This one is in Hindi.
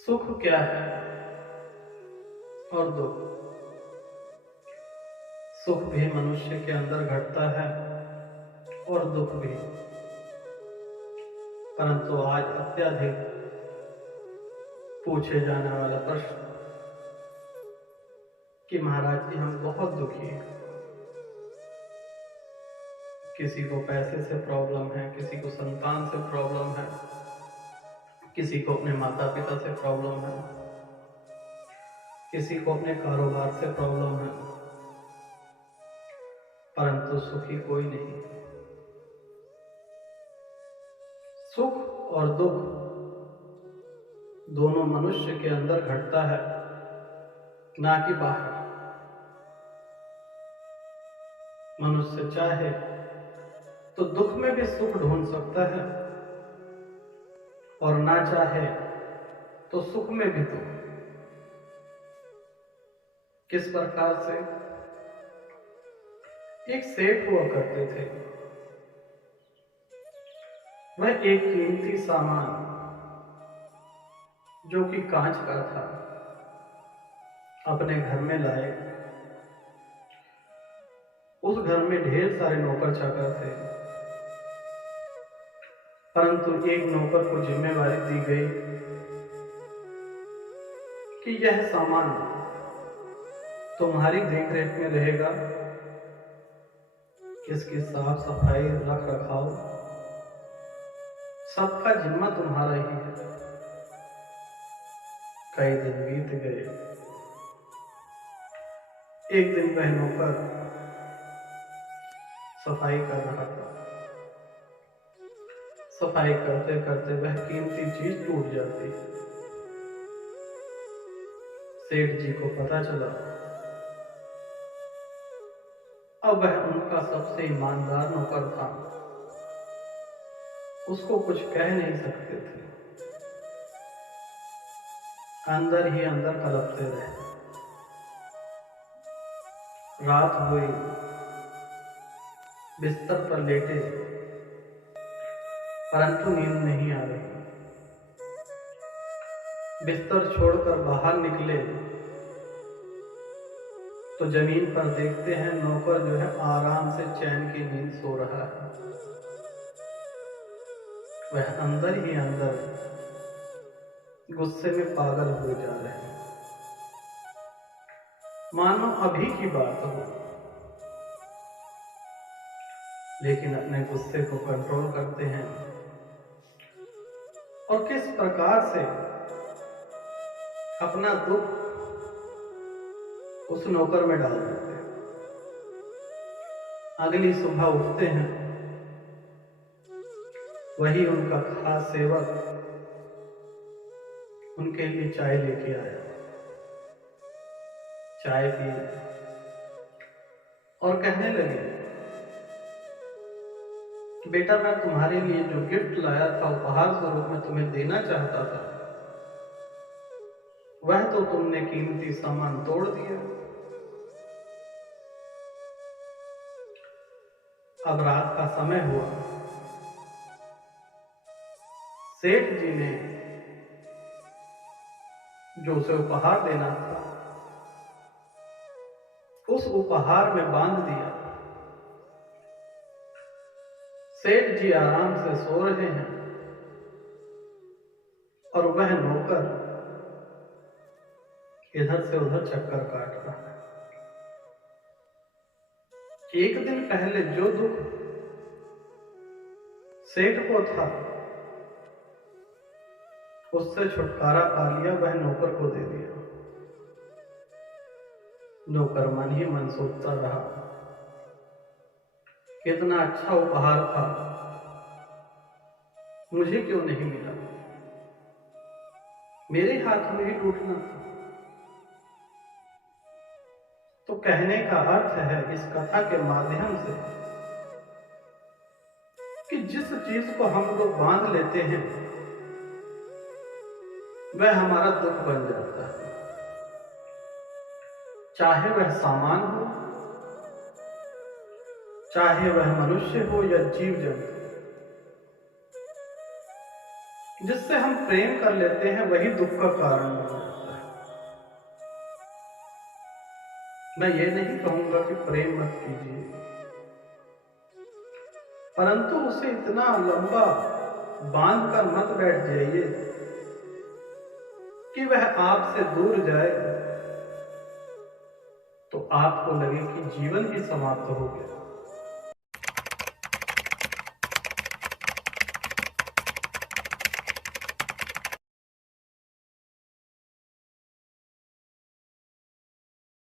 सुख क्या है और दुख। सुख भी मनुष्य के अंदर घटता है और दुख भी। परंतु आज अत्यधिक पूछे जाने वाला प्रश्न कि महाराज जी हम बहुत दुखी हैं। किसी को पैसे से प्रॉब्लम है, किसी को संतान से प्रॉब्लम है, किसी को अपने माता पिता से प्रॉब्लम है, किसी को अपने कारोबार से प्रॉब्लम है, परंतु सुखी कोई नहीं। सुख और दुख दोनों मनुष्य के अंदर घटता है, ना कि बाहर। मनुष्य चाहे तो दुख में भी सुख ढूंढ सकता है और ना चाहे तो सुख में भी दुख। किस प्रकार से? एक सेठ हुआ करते थे। वह एक कीमती सामान जो कि कांच का था अपने घर में लाए। उस घर में ढेर सारे नौकर चाकर थे, परंतु एक नौकर को जिम्मेवारी दी गई कि यह सामान तुम्हारी देखरेख में रहेगा, इसकी साफ सफाई रख रखाव सबका जिम्मा तुम्हारा ही है। कई दिन बीत गए। एक दिन वह नौकर सफाई कर रहा था। सफाई करते करते वह कीमती चीज टूट जाती। सेठ जी को पता चला। अब वह उनका सबसे ईमानदार नौकर था, उसको कुछ कह नहीं सकते थे। अंदर ही अंदर तड़पते रहे। रात हुई, बिस्तर पर लेटे, परंतु नींद नहीं आ रही। बिस्तर छोड़कर बाहर निकले तो जमीन पर देखते हैं नौकर जो है आराम से चैन की नींद सो रहा है। वह अंदर ही अंदर गुस्से में पागल हुए जा रहे हैं। मानो अभी की बात हो, लेकिन अपने गुस्से को कंट्रोल करते हैं और किस प्रकार से अपना दुख उस नौकर में डाल देते हैं। अगली सुबह उठते हैं, वही उनका खास सेवक उनके लिए चाय लेके आया। चाय पी और कहने लगे कि बेटा मैं तुम्हारे लिए जो गिफ्ट लाया था उपहार स्वरूप में तुम्हें देना चाहता था, वह तो तुमने कीमती सामान तोड़ दिया। अब रात का समय हुआ। सेठ जी ने जो उसे उपहार देना था उस उपहार में बांध दिया। सेठ जी आराम से सो रहे हैं और वह नौकर इधर से उधर चक्कर काट रहा है। एक दिन पहले जो दुख सेठ को था उससे छुटकारा पा लिया, वह नौकर को दे दिया। नौकर मन ही मन सोचता रहा, कितना अच्छा उपहार था, मुझे क्यों नहीं मिला, मेरे हाथ में ही टूटना था। तो कहने का अर्थ है इस कथा के माध्यम से कि जिस चीज को हम लोग बांध लेते हैं वह हमारा दुख बन जाता है। चाहे वह सामान हो, चाहे वह मनुष्य हो या जीव जंतु। जिससे हम प्रेम कर लेते हैं वही दुख का कारण बन जाता है। मैं ये नहीं कहूंगा कि प्रेम मत कीजिए, परंतु उसे इतना लंबा बांध कर मत बैठ जाइए कि वह आपसे दूर जाए तो आपको लगे कि जीवन ही समाप्त हो गया।